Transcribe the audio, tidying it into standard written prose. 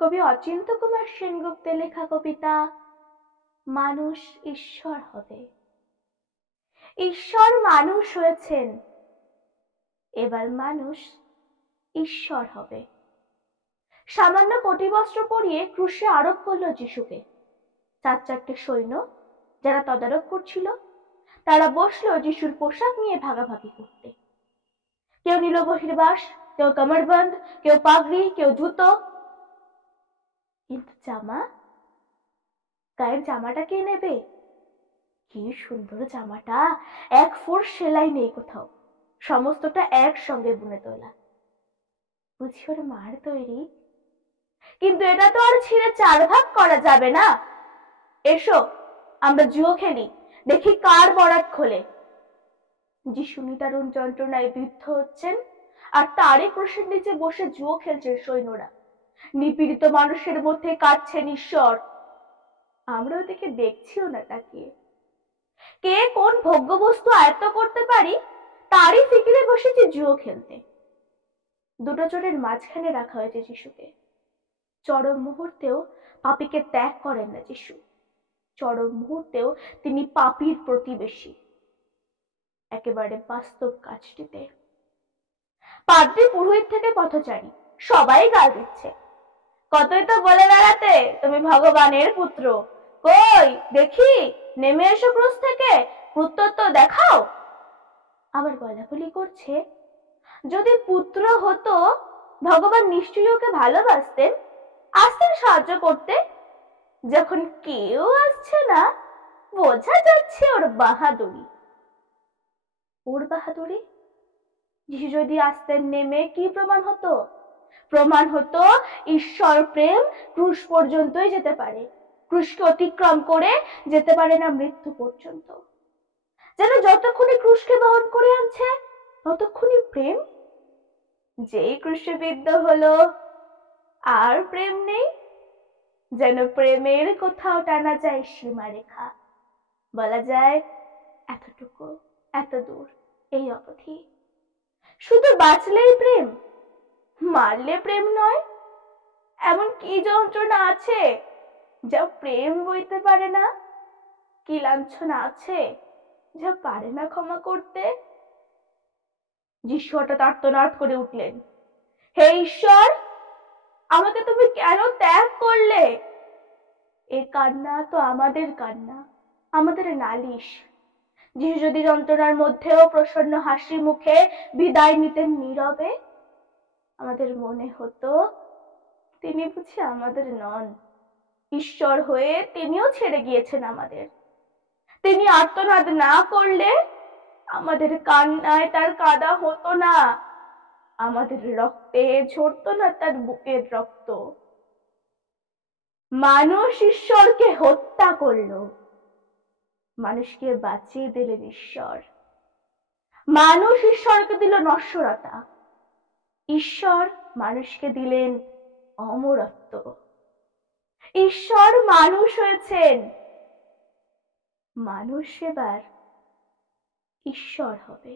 কবি অচিন্ত কুমার সেনগুপ্তের লেখা কবিতা মানুষ ঈশ্বর হবে। ঈশ্বর মানুষ হয়েছেন, এবার মানুষ ঈশ্বর হবে। সামান্য কটিবস্ত্র পরিয়ে ক্রুশে আরোপ করল যিশুকে। চারটে সৈন্য যারা তদারক করছিল তারা বসলো যিশুর পোশাক নিয়ে ভাগাভাগি করতে। কেউ নিল বহির্বাস, কেউ কমরবন্ধ, কেউ পাগড়ি, কেউ জুতো। কিন্তু গায়ের জামাটা কে নেবে? কি সুন্দর জামাটা, এক ফোঁড় সেলাই নেই কোথাও, সমস্তটা একসঙ্গে বুনে তোলা। বুঝি ওর মার তৈরি। কিন্তু এটা তো আর ছিঁড়ে 4 ভাগ করা যাবে না। এসো আমরা জুয়ো খেলি, দেখি কার বরাত খোলে। যিশু নিদারুণ যন্ত্রণায় বৃদ্ধ হচ্ছেন, আর তারই ক্রুশের নিচে বসে জুয়ো খেলছেন সৈন্যরা। নিপীড়িত মানুষের মধ্যে কাঁদছেন ঈশ্বর। আমরা ওদিকে দেখছিও না তাকিয়ে। কে কোন ভোগ্য বস্তু আয়ত্ত করতে পারি তারই ফিকিরে বসেছে জুয়ো খেলতে। দুটো চোরের মাঝখানে রাখা হয়েছে যিশুকে। চরম মুহূর্তেও পাপীকে ত্যাগ করেন না যিশু। চরম মুহূর্তেও তিনি পাপীর প্রতিবেশী। একেবারে বাস্তব কাজটিতে পাদ্রী, পুরোহিত থেকে পথচারী সবাই গাল দিচ্ছে। কতই তো বলে বেড়াতে তুমি ভগবানের পুত্র, কই দেখি নেমে এসো ক্রুশ থেকে, পুত্রত্ব দেখাও। আবার বলাবলি করছে, যদি পুত্র হতো ভগবান নিশ্চয়ই ওকে ভালোবাসতেন, আসতেন সাহায্য করতে। যখন কেউ আসছে না, বোঝা যাচ্ছে ওর বাহাদুরি। ওর বাহাদুরি? যিশু যদি আসতেন নেমে, কি প্রমাণ হতো? প্রমাণ হতো ঈশ্বর প্রেম ক্রুশ পর্যন্তই যেতে পারে, ক্রুশকে অতিক্রম করে যেতে পারে না মৃত্যু পর্যন্ত। যেন যতক্ষণই ক্রুশকে বহন করে আনছে ততক্ষণই প্রেম। যেই ক্রুশে বিদ্ধ হলো আর প্রেম নেই, যেন প্রেমের কোথাও টানা যায় সীমারেখা। বলা যায় এতটুকু, এত দূর, এই অবধি। শুধু বাঁচলেই প্রেম, মারলে প্রেম নয়। এমন কি যন্ত্রণা আছে যা প্রেম বইতে পারে না? কি লাঞ্ছনা আছে যা পারে না ক্ষমা করতে? যিশু হঠাৎ আর্তনাদ করে উঠলেন, হে ঈশ্বর, আমাকে তুমি কেন ত্যাগ করলে? এ কান্না তো আমাদের কান্না, আমাদের নালিশ। যিশু যদি যন্ত্রণার মধ্যেও প্রসন্ন হাসি মুখে বিদায় নিতেন নীরবে, আমাদের মনে হতো তিনি বুঝি আমাদের নন। ঈশ্বর হয়ে তিনিও ছেড়ে গিয়েছেন আমাদের। তিনি আর্তনাদ না করলে আমাদের কান্নায় তার কাঁদা হতো না, আমাদের রক্তে ঝরতো না তার বুকের রক্ত। মানুষ ঈশ্বরকে হত্যা করলো, মানুষকে বাঁচিয়ে দিলেন ঈশ্বর। মানুষ ঈশ্বরকে দিল নশ্বরতা, ঈশ্বর মানুষকে দিলেন অমরত্ব। ঈশ্বর মানুষ হয়েছেন, মানুষ এবার ঈশ্বর হবে।